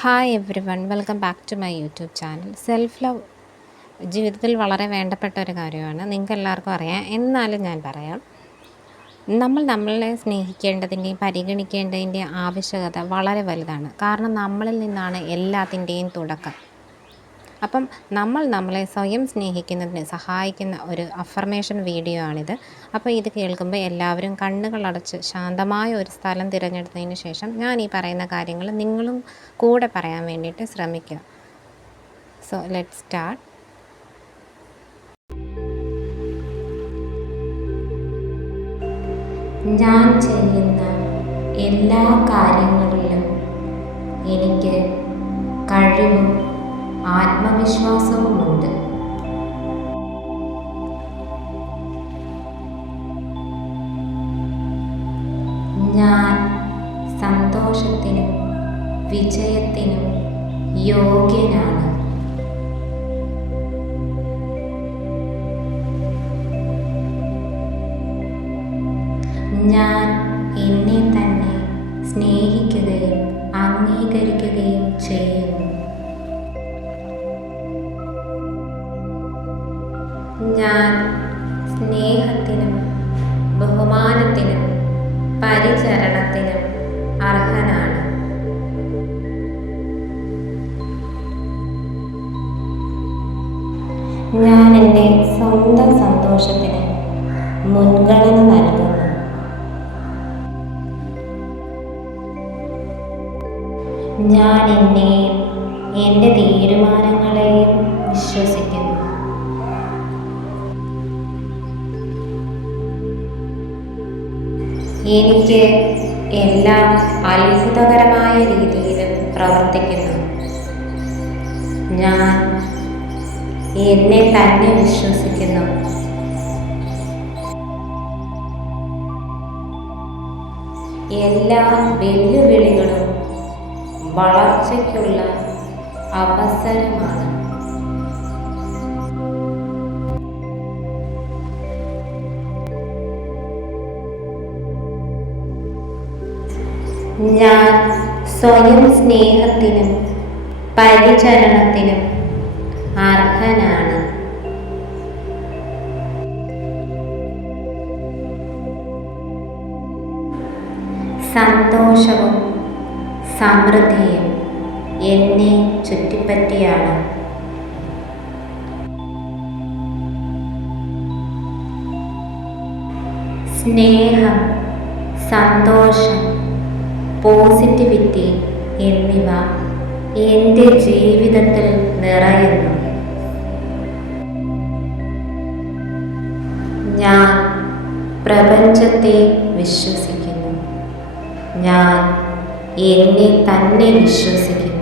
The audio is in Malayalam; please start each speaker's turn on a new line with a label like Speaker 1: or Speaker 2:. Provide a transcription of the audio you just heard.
Speaker 1: Hi everyone welcome back to my YouTube channel self love ജീവിതത്തിൽ വളരെ വേണ്ടപ്പെട്ട ഒരു കാര്യമാണ്. നിങ്ങൾക്ക് എല്ലാവർക്കും അറിയാം. എന്നാലും ഞാൻ പറയാം. നമ്മൾ നമ്മളെ സ്നേഹിക്കേണ്ടതിന്റെയും പരിഗണിക്കേണ്ടതിന്റെയും ആവശ്യകത വളരെ വലുതാണ്. കാരണം നമ്മളിൽ നിന്നാണ് എല്ലാത്തിന്റെയും തുടക്കം. അപ്പം നമ്മൾ നമ്മളെ സ്വയം സ്നേഹിക്കുന്നതിന് സഹായിക്കുന്ന ഒരു അഫർമേഷൻ വീഡിയോ ആണിത്. അപ്പോൾ ഇത് കേൾക്കുമ്പോൾ എല്ലാവരും കണ്ണുകൾ അടച്ച് ശാന്തമായ ഒരു സ്ഥലം തിരഞ്ഞെടുത്തതിന് ശേഷം ഞാൻ ഈ പറയുന്ന കാര്യങ്ങൾ നിങ്ങളും കൂടെ പറയാൻ വേണ്ടിയിട്ട് ശ്രമിക്കുക. സോ ലെറ്റ് സ്റ്റാർട്ട്
Speaker 2: ഞാൻ ചെയ്യുന്ന എല്ലാ കാര്യങ്ങളിലും എനിക്ക് കഴിവും ആത്മവിശ്വാസവുമുണ്ട്. ഞാൻ സന്തോഷത്തിനും വിജയത്തിനും യോഗ്യനാണ്. ഞാൻ എന്നെ ഞാൻ സ്നേഹത്തിനും ബഹുമാനത്തിനും പരിചരണത്തിനും അർഹനാണ്. ഞാൻ എന്റെ സ്വന്തം സന്തോഷത്തിന് മുൻഗണന നൽകുന്നു. ഞാൻ എന്നെയും എന്റെ തീരുമാനങ്ങളെയും എനിക്ക് എല്ലാം അത്ഭുതകരമായ രീതിയിലും പ്രവർത്തിക്കുന്നു. ഞാൻ എന്നെ തന്നെ വിശ്വസിക്കുന്നു. എല്ലാ വെല്ലുവിളികളും വളർച്ചയ്ക്കുള്ള അവസരമാണ്. ഞാൻ സ്വയം സ്നേഹത്തിനും പരിചരണത്തിനും അർഹനാണ്. സന്തോഷവും സമൃദ്ധിയും എന്നെ ചുറ്റിപ്പറ്റിയാണ്. സ്നേഹം സന്തോഷം പോസിറ്റിവിറ്റി എന്നിവ എന്റെ ജീവിതത്തിൽ നിറയുന്നു. ഞാൻ പ്രപഞ്ചത്തെ വിശ്വസിക്കുന്നു. ഞാൻ എന്നെ തന്നെ വിശ്വസിക്കുന്നു.